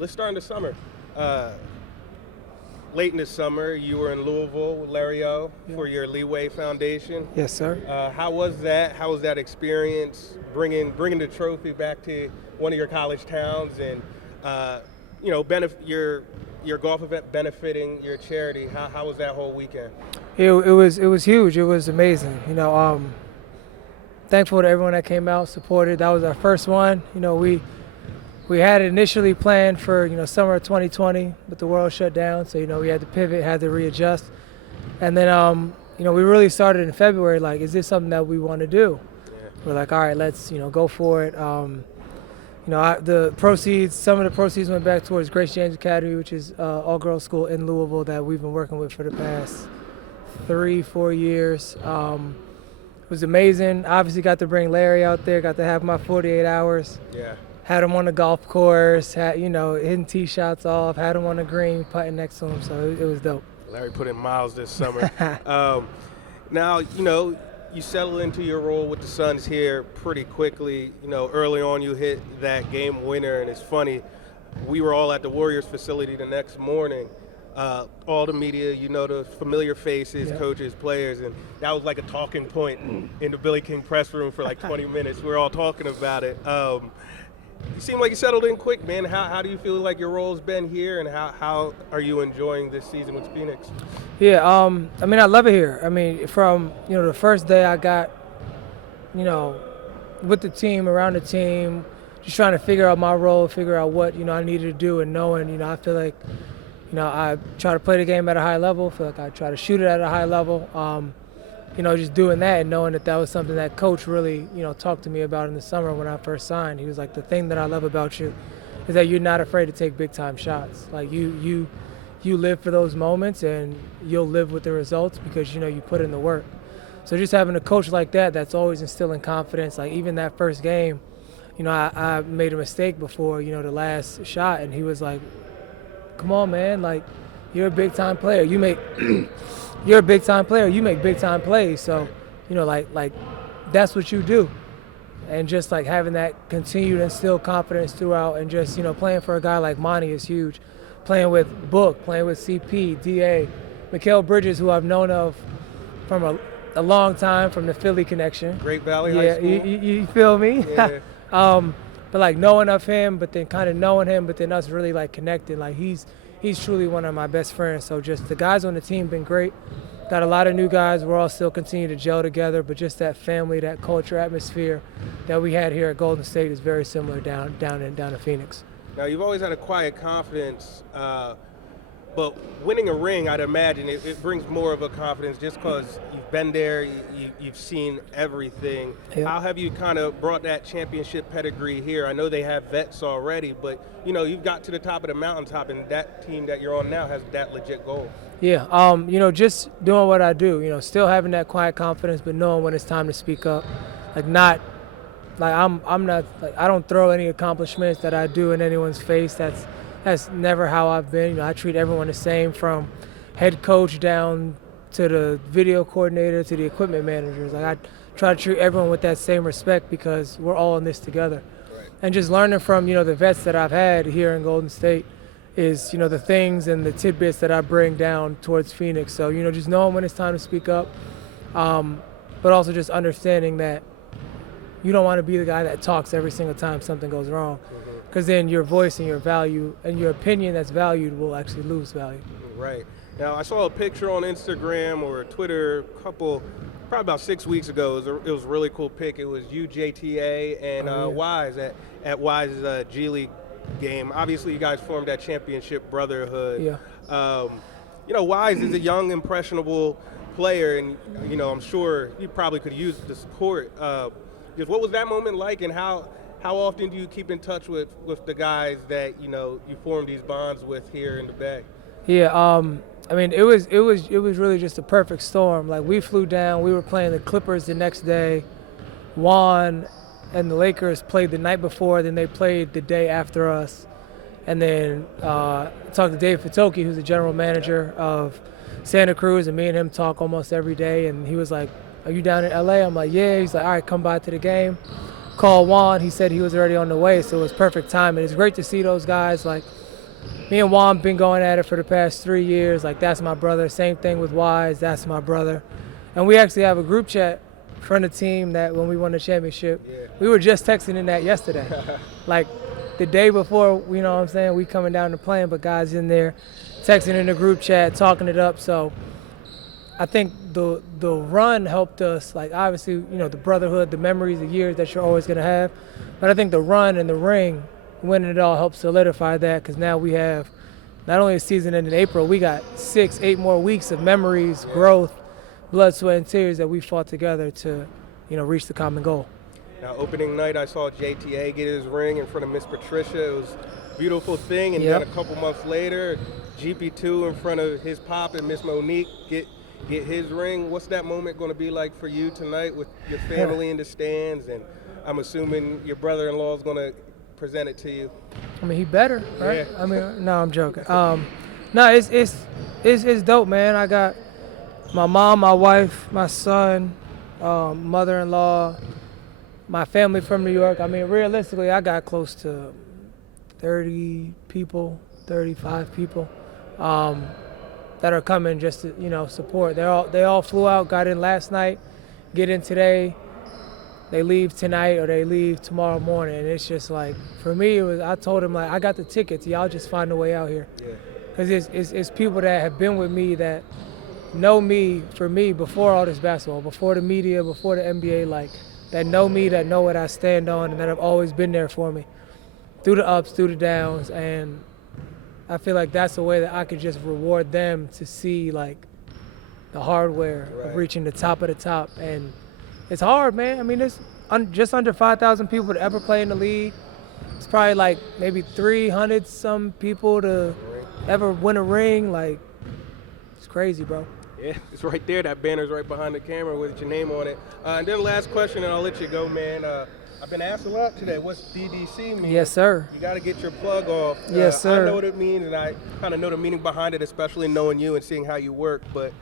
let's start in the summer. Late in the summer, you were in Louisville with Larry O for your Leeway Foundation. Yes, sir. How was that? How was that experience bringing the trophy back to one of your college towns and your golf event benefiting your charity? How was that whole weekend? It was huge. It was amazing. Thankful to everyone that came out, supported. That was our first one. We had it initially planned for summer of 2020, but the world shut down, so we had to pivot, had to readjust, and then we really started in February. Like, is this something that we want to do? Yeah. We're like, all right, let's go for it. The proceeds, some of the proceeds went back towards Grace James Academy, which is all-girls school in Louisville that we've been working with for the past 3-4 years. It was amazing. Obviously got to bring Larry out there, got to have my 48 hours. Yeah. Had him on the golf course, hitting tee shots off, had him on the green, putting next to him, so it was dope. Larry put in miles this summer. Now, you settle into your role with the Suns here pretty quickly. Early on you hit that game winner, and it's funny, we were all at the Warriors facility the next morning. All the media, the familiar faces, coaches, players, and that was like a talking point in the Billy King press room for like 20 minutes. We were all talking about it. You seem like you settled in quick, man. How do you feel like your role's been here, and how are you enjoying this season with Phoenix? Yeah, I love it here. From the first day I got, with the team, around the team, just trying to figure out my role, figure out what I needed to do, and knowing I feel like I try to play the game at a high level. I feel like I try to shoot it at a high level. Just doing that and knowing that was something that Coach really, talked to me about in the summer when I first signed. He was like, the thing that I love about you is that you're not afraid to take big-time shots. Like, you live for those moments, and you'll live with the results because, you put in the work. So just having a coach like that, that's always instilling confidence. Like, even that first game, I made a mistake before, the last shot, and he was like, come on, man, like, you're a big-time player. You're a big-time player. You make big-time plays. So, like that's what you do. And just, like, having that continued instill confidence throughout, and just, playing for a guy like Monty is huge. Playing with Book, playing with CP, DA, Mikal Bridges, who I've known of from a long time, from the Philly connection. Great Valley High School. You feel me? Yeah. But, like, knowing of him, but then kind of knowing him, but then us really, like, connecting. Like, he's truly one of my best friends. So just the guys on the team been great. Got a lot of new guys. We're all still continuing to gel together, but just that family, that culture, atmosphere that we had here at Golden State is very similar down in Phoenix. Now, you've always had a quiet confidence, but winning a ring, I'd imagine, it brings more of a confidence just because you've been there, you've seen everything. Yeah. How have you kind of brought that championship pedigree here? I know they have vets already, but, you've got to the top of the mountaintop, and that team that you're on now has that legit goal. Yeah, just doing what I do, still having that quiet confidence, but knowing when it's time to speak up. I'm not, I don't throw any accomplishments that I do in anyone's face. That's never how I've been. I treat everyone the same, from head coach down to the video coordinator to the equipment managers. Like, I try to treat everyone with that same respect because we're all in this together. Right. And just learning from, the vets that I've had here in Golden State is, the things and the tidbits that I bring down towards Phoenix. So, just knowing when it's time to speak up, but also just understanding that you don't want to be the guy that talks every single time something goes wrong, because then your voice and your value and your opinion that's valued will actually lose value. Right. Now, I saw a picture on Instagram or Twitter probably about 6 weeks ago. It was a really cool pic. It was you, JTA, and Wise at Wise's G League game. Obviously, you guys formed that championship brotherhood. Yeah. Wise is a young, impressionable player, and, I'm sure you probably could use the support. Just what was that moment like, and how often do you keep in touch with the guys that you form these bonds with here in the Bay? Yeah, it was really just a perfect storm. Like, we flew down, we were playing the Clippers the next day. Juan and the Lakers played the night before, then they played the day after us. And then I talked to Dave Fatoki, who's the general manager of Santa Cruz, and me and him talk almost every day. And he was like, "Are you down in LA?" I'm like, "Yeah." He's like, "All right, come by to the game." Called Juan. He said he was already on the way, so it was perfect timing. It's great to see those guys, like, me and Juan been going at it for the past 3 years. Like, that's my brother. Same thing with Wise. That's my brother. And we actually have a group chat from the team that when we won the championship, we were just texting in that yesterday. Like, the day before, you know what I'm saying, we coming down to playing, but guys in there texting in the group chat, talking it up. So I think the run helped us, like, obviously, you know, the brotherhood, the memories, the years that you're always going to have. But I think the run and the ring, winning it all, helps solidify that, because now we have not only a season ending in April, we got 6-8 more weeks of memories, growth, blood, sweat, and tears that we fought together to, you know, reach the common goal. Now, opening night, I saw JTA get his ring in front of Miss Patricia. It was a beautiful thing. And then a couple months later, GP2 in front of his pop and Miss Monique get his ring. What's that moment going to be like for you tonight with your family in the stands? And I'm assuming your brother-in-law is going to present it to you. I mean, he better, right? Yeah. I mean, no, I'm joking. No, it's dope, man. I got my mom, my wife, my son, mother-in-law, my family from New York. I mean, realistically, I got close to 30 people, 35 people that are coming just to, you know, support. They all flew out, got in last night, get in today. They leave tonight or they leave tomorrow morning. And it's just like, for me, I told them, like, I got the tickets. Y'all just find a way out here. Because it's people that have been with me that know me, for me, before all this basketball, before the media, before the NBA, like, that know me, that know what I stand on, and that have always been there for me through the ups, through the downs. And I feel like that's a way that I could just reward them to see, like, the hardware of reaching the top of the top. And it's hard, man. I mean, there's just under 5,000 people to ever play in the league. It's probably like maybe 300 some people to ever win a ring. Like, it's crazy, bro. Yeah, it's right there. That banner's right behind the camera with your name on it. And then last question, and I'll let you go, man. I've been asked a lot today. What's DDC mean? Yes, sir. You got to get your plug off. Yes, sir. I know what it means, and I kind of know the meaning behind it, especially knowing you and seeing how you work. But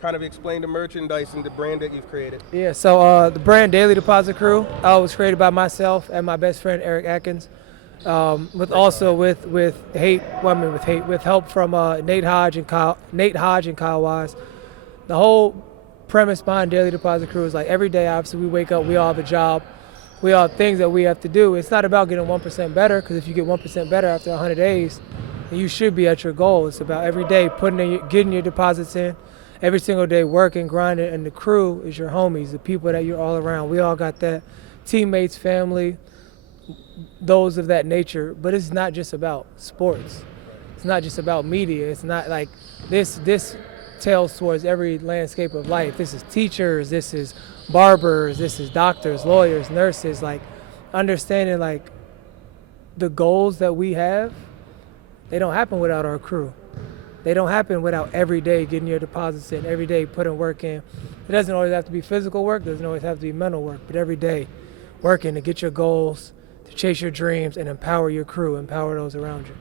kind of explain the merchandise and the brand that you've created. Yeah, so the brand Daily Deposit Crew was created by myself and my best friend Eric Atkins, with help from Nate Hodge and Kyle Wise. The whole premise behind Daily Deposit Crew is, like, every day, obviously, we wake up, we all have a job, we all have things that we have to do. It's not about getting 1% better, because if you get 1% better after 100 days, then you should be at your goal. It's about every day getting your deposits in, every single day working, grinding, and the crew is your homies, the people that you're all around. We all got that, teammates, family, those of that nature. But it's not just about sports. It's not just about media. It's not like this tails towards every landscape of life. This is teachers, this is barbers, this is doctors, lawyers, nurses. Like, understanding, like, the goals that we have, they don't happen without our crew. They don't happen without every day getting your deposits in, every day putting work in. It doesn't always have to be physical work, it doesn't always have to be mental work, but every day working to get your goals, to chase your dreams, and empower your crew, empower those around you.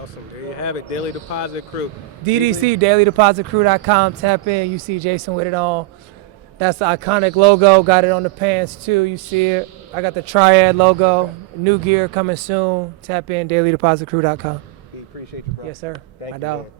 Awesome. There you have it. Daily Deposit Crew. DDC, dailydepositcrew.com. Tap in. You see Jason with it on. That's the iconic logo. Got it on the pants, too. You see it. I got the Triad logo. New gear coming soon. Tap in, dailydepositcrew.com. We appreciate you, bro. Yes, sir. Thank My you, dog. man.